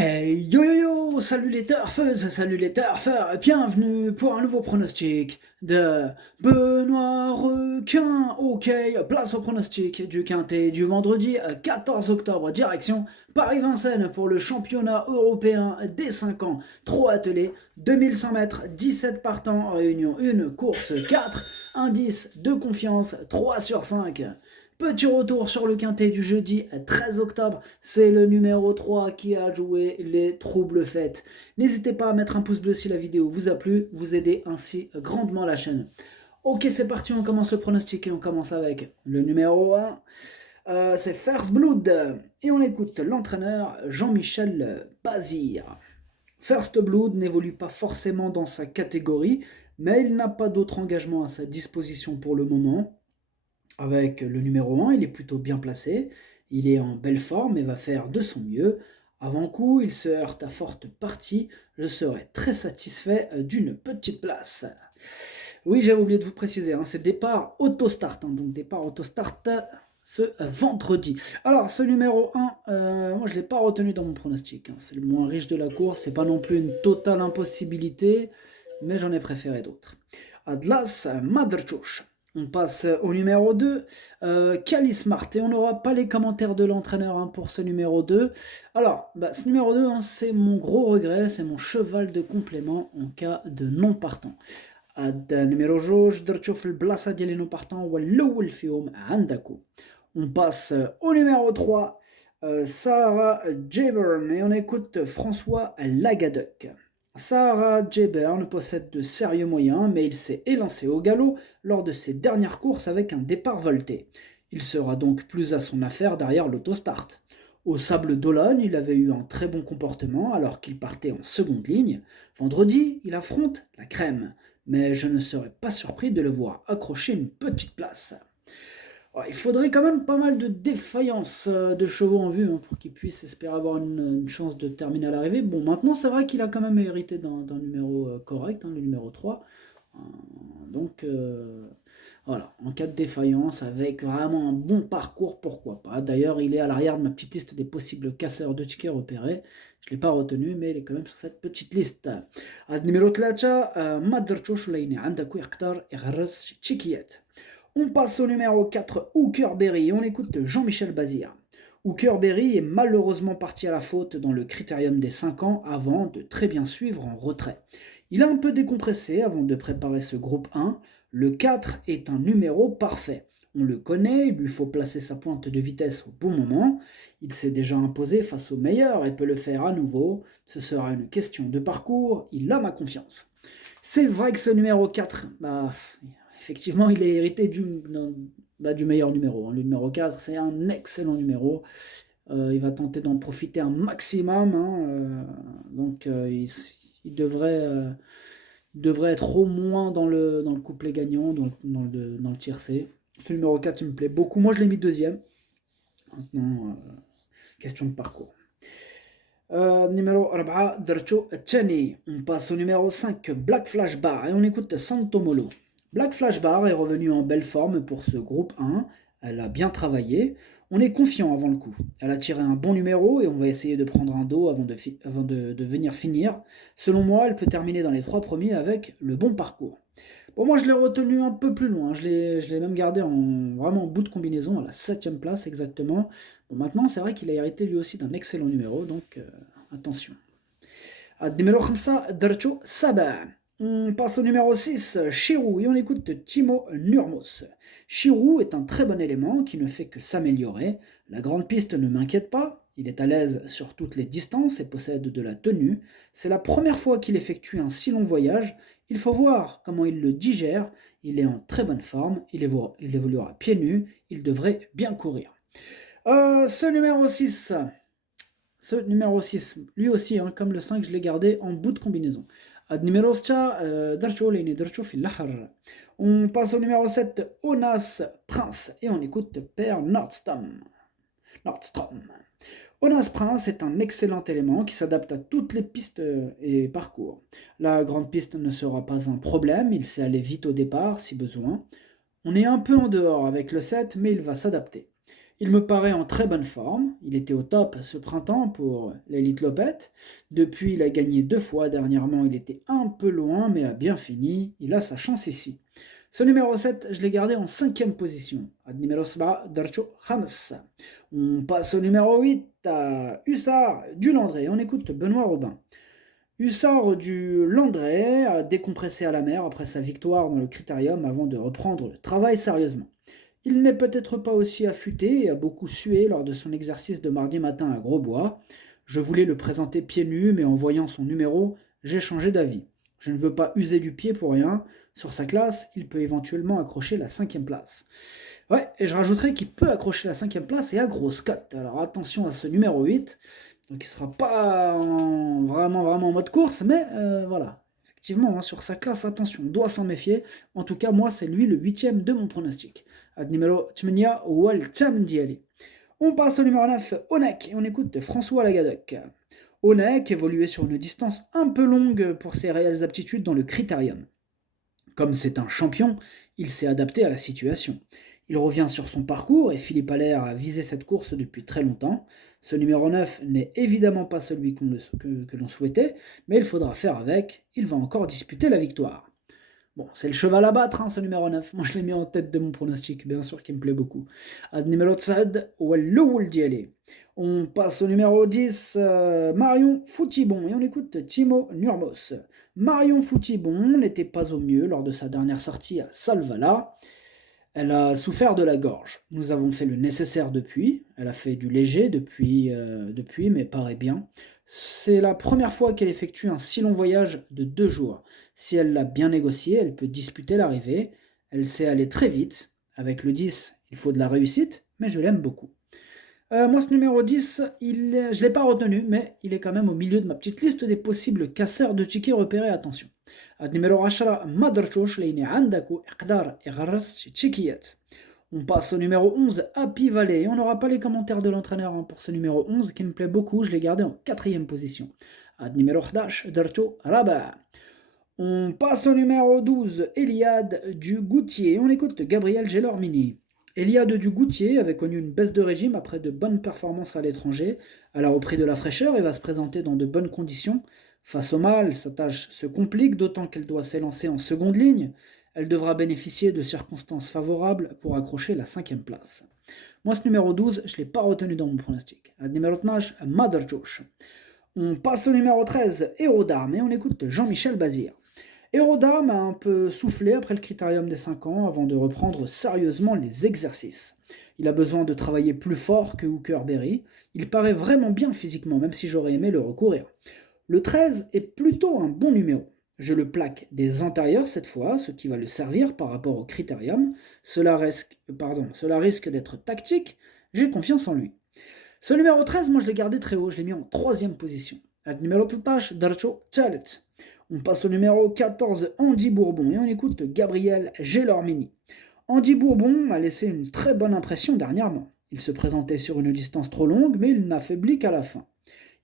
Hey yo yo yo, salut les turfeuses, salut les turfeurs, bienvenue pour un nouveau pronostic de Benoît Requin. Ok, place au pronostic du quintet du vendredi 14 octobre, direction Paris-Vincennes pour le championnat européen des 5 ans. 3 attelés, 2100 mètres, 17 partants, réunion 1, course 4, indice de confiance 3 sur 5. Petit retour sur le quintet du jeudi 13 octobre, c'est le numéro 3 qui a joué les troubles fêtes. N'hésitez pas à mettre un pouce bleu si la vidéo vous a plu, vous aidez ainsi grandement la chaîne. Ok, c'est parti, on commence le pronostic et on commence avec le numéro 1. C'est First Blood et on écoute l'entraîneur Jean-Michel Bazir. First Blood n'évolue pas forcément dans sa catégorie, mais il n'a pas d'autre engagement à sa disposition pour le moment. Avec le numéro 1, il est plutôt bien placé, il est en belle forme et va faire de son mieux. Avant coup, il se heurte à forte partie, je serais très satisfait d'une petite place. Oui, j'avais oublié de vous préciser, c'est départ auto-start, donc départ auto-start ce vendredi. Alors, ce numéro 1, moi je ne l'ai pas retenu dans mon pronostic, c'est le moins riche de la course, c'est pas non plus une totale impossibilité, mais j'en ai préféré d'autres. Atlas Madrchouch. On passe au numéro 2, Cali Smart, et on n'aura pas les commentaires de l'entraîneur pour ce numéro 2. Alors, ce numéro 2, c'est mon gros regret, c'est mon cheval de complément en cas de non partant. numéro جوج درتو في البلاصه ديال لي نو بارتون هو الاول فيهم عندكو. On passe au numéro 3, Sarah Jebern, et on écoute François Lagadec. Sarah Jebern possède de sérieux moyens, mais il s'est élancé au galop lors de ses dernières courses avec un départ volté. Il sera donc plus à son affaire derrière l'autostart. Au Sable d'Olonne, il avait eu un très bon comportement alors qu'il partait en seconde ligne. Vendredi, il affronte la crème, mais je ne serais pas surpris de le voir accrocher une petite place. Il faudrait quand même pas mal de défaillance de chevaux en vue pour qu'il puisse espérer avoir une chance de terminer à l'arrivée. Bon, maintenant, c'est vrai qu'il a quand même hérité d'un numéro correct, le numéro 3. Donc, voilà, en cas de défaillance, avec vraiment un bon parcours, pourquoi pas. D'ailleurs, il est à l'arrière de ma petite liste des possibles casseurs de tickets repérés. Je ne l'ai pas retenu, mais il est quand même sur cette petite liste. Numéro 3, ما درتوش لاني عندك يقدر يغرس تشيكيات. On passe au numéro 4, Hooker Berry, et on écoute Jean-Michel Bazir. Hooker Berry est malheureusement parti à la faute dans le critérium des 5 ans avant de très bien suivre en retrait. Il a un peu décompressé avant de préparer ce groupe 1. Le 4 est un numéro parfait. On le connaît, il lui faut placer sa pointe de vitesse au bon moment. Il s'est déjà imposé face aux meilleurs et peut le faire à nouveau. Ce sera une question de parcours, il a ma confiance. C'est vrai que ce numéro 4, effectivement, il est hérité du meilleur numéro. Le numéro 4, c'est un excellent numéro. Il va tenter d'en profiter un maximum. Donc, il devrait être au moins dans le couplet gagnant, dans le tiercé. Ce numéro 4, il me plaît beaucoup. Moi, je l'ai mis deuxième. Maintenant, question de parcours. Numéro 4, Dercho Cheni. On passe au numéro 5, Black Flash Bar, et on écoute Santomolo. Black Flash Bar est revenue en belle forme pour ce groupe 1. Elle a bien travaillé. On est confiant avant le coup. Elle a tiré un bon numéro et on va essayer de prendre un dos avant de venir finir. Selon moi, elle peut terminer dans les 3 premiers avec le bon parcours. Bon, moi, je l'ai retenu un peu plus loin. Je l'ai même gardé vraiment en bout de combinaison, à la 7ème place exactement. Bon, maintenant, c'est vrai qu'il a hérité lui aussi d'un excellent numéro, donc attention. Numéro 5, Dercho Sabah. On passe au numéro 6, Chirou, et on écoute Timo Nurmos. Chirou est un très bon élément qui ne fait que s'améliorer. La grande piste ne m'inquiète pas. Il est à l'aise sur toutes les distances et possède de la tenue. C'est la première fois qu'il effectue un si long voyage. Il faut voir comment il le digère. Il est en très bonne forme. Il évoluera pieds nus. Il devrait bien courir. Ce numéro 6, lui aussi, comme le 5, je l'ai gardé en bout de combinaison. Numéro 6, on passe au numéro 7, Onas Prince, et on écoute Père Nordstrom. Onas Prince est un excellent élément qui s'adapte à toutes les pistes et parcours. La grande piste ne sera pas un problème, il sait aller vite au départ si besoin. On est un peu en dehors avec le 7, mais il va s'adapter. Il me paraît en très bonne forme. Il était au top ce printemps pour l'Elite Lopette. Depuis, il a gagné 2 fois. Dernièrement, il était un peu loin, mais a bien fini. Il a sa chance ici. Ce numéro 7, je l'ai gardé en 5e position. Ad numéro 7, Darcho Khams. On passe au numéro 8, à Hussard du Landré. On écoute Benoît Robin. Hussard du Landré a décompressé à la mer après sa victoire dans le Critérium avant de reprendre le travail sérieusement. Il n'est peut-être pas aussi affûté et a beaucoup sué lors de son exercice de mardi matin à Grosbois. Je voulais le présenter pieds nus, mais en voyant son numéro, j'ai changé d'avis. Je ne veux pas user du pied pour rien. Sur sa classe, il peut éventuellement accrocher la 5e place. Ouais, et je rajouterais qu'il peut accrocher la 5e place et à grosse cote. Alors attention à ce numéro 8. Donc il ne sera pas vraiment en mode course, mais voilà. Effectivement, hein, sur sa classe, attention, on doit s'en méfier. En tout cas, moi, c'est lui le 8e de mon pronostic. Ad numéro 8 Wal Diali. On passe au numéro 9, Onek, et on écoute François Lagadoc. Onek évoluait sur une distance un peu longue pour ses réelles aptitudes dans le Critérium. Comme c'est un champion, il s'est adapté à la situation. Il revient sur son parcours et Philippe Allaire a visé cette course depuis très longtemps. Ce numéro 9 n'est évidemment pas celui que l'on souhaitait, mais il faudra faire avec, il va encore disputer la victoire. Bon, c'est le cheval à battre, hein, ce numéro 9. Moi, je l'ai mis en tête de mon pronostic, bien sûr qu'il me plaît beaucoup. Ad numéro 7, Walloul Dialé. On passe au numéro 10, Marion Foutibon, et on écoute Timo Nurmos. Marion Foutibon n'était pas au mieux lors de sa dernière sortie à Solvala. Elle a souffert de la gorge. Nous avons fait le nécessaire depuis. Elle a fait du léger depuis, mais paraît bien. C'est la première fois qu'elle effectue un si long voyage de 2 jours. Si elle l'a bien négocié, elle peut disputer l'arrivée. Elle sait aller très vite. Avec le 10, il faut de la réussite, mais je l'aime beaucoup. Moi, ce numéro 10, je ne l'ai pas retenu, mais il est quand même au milieu de ma petite liste des possibles casseurs de tickets repérés. Attention. Numéro 10, Madarchosh, لأن عنده إقدار يغرس تشيكيات. On passe au numéro 11, Happy Valley. Et on n'aura pas les commentaires de l'entraîneur pour ce numéro 11 qui me plaît beaucoup. Je l'ai gardé en 4e position. Numéro 11, Darcho Rabat. On passe au numéro 12, Eliade du Goutier. On écoute Gabriel Gelormini. Eliade du Goutier avait connu une baisse de régime après de bonnes performances à l'étranger. Elle a repris de la fraîcheur et va se présenter dans de bonnes conditions. Face au mâle, sa tâche se complique, d'autant qu'elle doit s'élancer en seconde ligne. Elle devra bénéficier de circonstances favorables pour accrocher la 5e place. Moi, ce numéro 12, je ne l'ai pas retenu dans mon pronostic. Numéro 12, Madarchosh. On passe au numéro 13, Hérodarme, et on écoute Jean-Michel Bazir. Hérodarme a un peu soufflé après le critérium des 5 ans avant de reprendre sérieusement les exercices. Il a besoin de travailler plus fort que Hooker Berry. Il paraît vraiment bien physiquement, même si j'aurais aimé le recourir. Le 13 est plutôt un bon numéro. Je le plaque des antérieurs cette fois, ce qui va le servir par rapport au critérium. Cela risque d'être tactique. J'ai confiance en lui. Ce numéro 13, moi je l'ai gardé très haut, je l'ai mis en 3e position. Avec numéro 13, Darcho Chalet. On passe au numéro 14, Andy Bourbon, et on écoute Gabriel Gelormini. Andy Bourbon a laissé une très bonne impression dernièrement. Il se présentait sur une distance trop longue, mais il n'affaiblit qu'à la fin.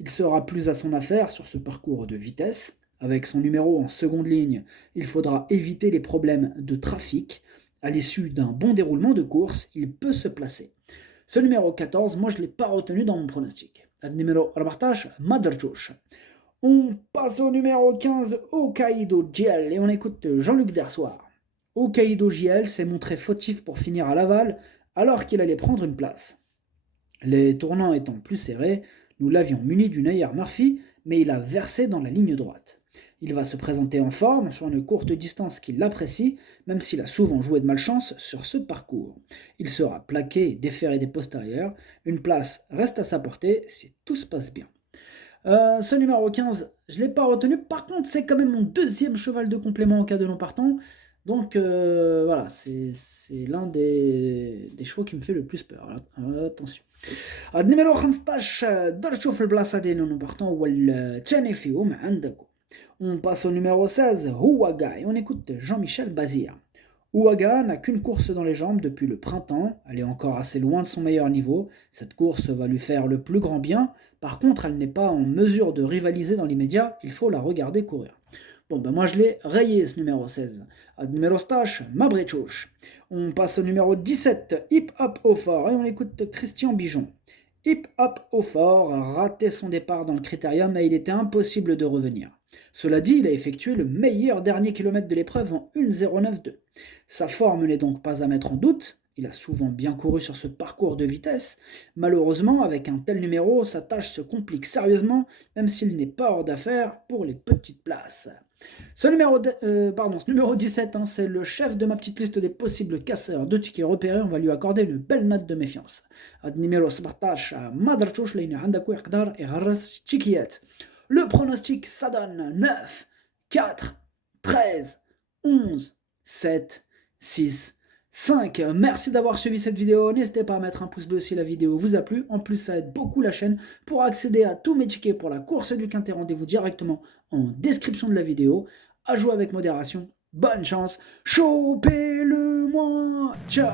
Il sera plus à son affaire sur ce parcours de vitesse. Avec son numéro en seconde ligne, il faudra éviter les problèmes de trafic. À l'issue d'un bon déroulement de course, il peut se placer. Ce numéro 14, moi je ne l'ai pas retenu dans mon pronostic. Numéro 14, Madarchosh. On passe au numéro 15, Hokkaido Giel, et on écoute Jean-Luc Dersoir. Hokkaido Giel s'est montré fautif pour finir à Laval, alors qu'il allait prendre une place. Les tournants étant plus serrés, nous l'avions muni du Neyer Murphy, mais il a versé dans la ligne droite. Il va se présenter en forme sur une courte distance qu'il apprécie, même s'il a souvent joué de malchance sur ce parcours. Il sera plaqué et déféré des postérieurs. Une place reste à sa portée si tout se passe bien. Ce numéro 15, je ne l'ai pas retenu. Par contre, c'est quand même mon 2e cheval de complément en cas de non partant. Donc voilà, c'est l'un des chevaux qui me fait le plus peur. Alors, attention. Numéro 15, Darchouf le Blassadé non partant ou le Tchenefium Andako. On passe au numéro 16, Ouaga, et on écoute Jean-Michel Bazir. Ouaga n'a qu'une course dans les jambes depuis le printemps, elle est encore assez loin de son meilleur niveau, cette course va lui faire le plus grand bien, par contre elle n'est pas en mesure de rivaliser dans l'immédiat, il faut la regarder courir. Bon, ben moi je l'ai rayé ce numéro 16. Numéro stage, Mabretchouch. On passe au numéro 17, Hip Hop au fort, et on écoute Christian Bijon. Hip Hop au fort a raté son départ dans le critérium et il était impossible de revenir. Cela dit, il a effectué le meilleur dernier kilomètre de l'épreuve en 1:09.2. Sa forme n'est donc pas à mettre en doute, il a souvent bien couru sur ce parcours de vitesse. Malheureusement, avec un tel numéro, sa tâche se complique sérieusement, même s'il n'est pas hors d'affaire pour les petites places. Ce numéro 17, hein, c'est le chef de ma petite liste des possibles casseurs de tickets repérés. On va lui accorder une belle note de méfiance. Numéro 17, Madrachouch, le pronostic, ça donne 9, 4, 13, 11, 7, 6, 5. Merci d'avoir suivi cette vidéo. N'hésitez pas à mettre un pouce bleu si la vidéo vous a plu. En plus, ça aide beaucoup la chaîne. Pour accéder à tous mes tickets pour la course du Quintet, rendez-vous directement en description de la vidéo. À jouer avec modération. Bonne chance. Chopez-le-moi. Ciao.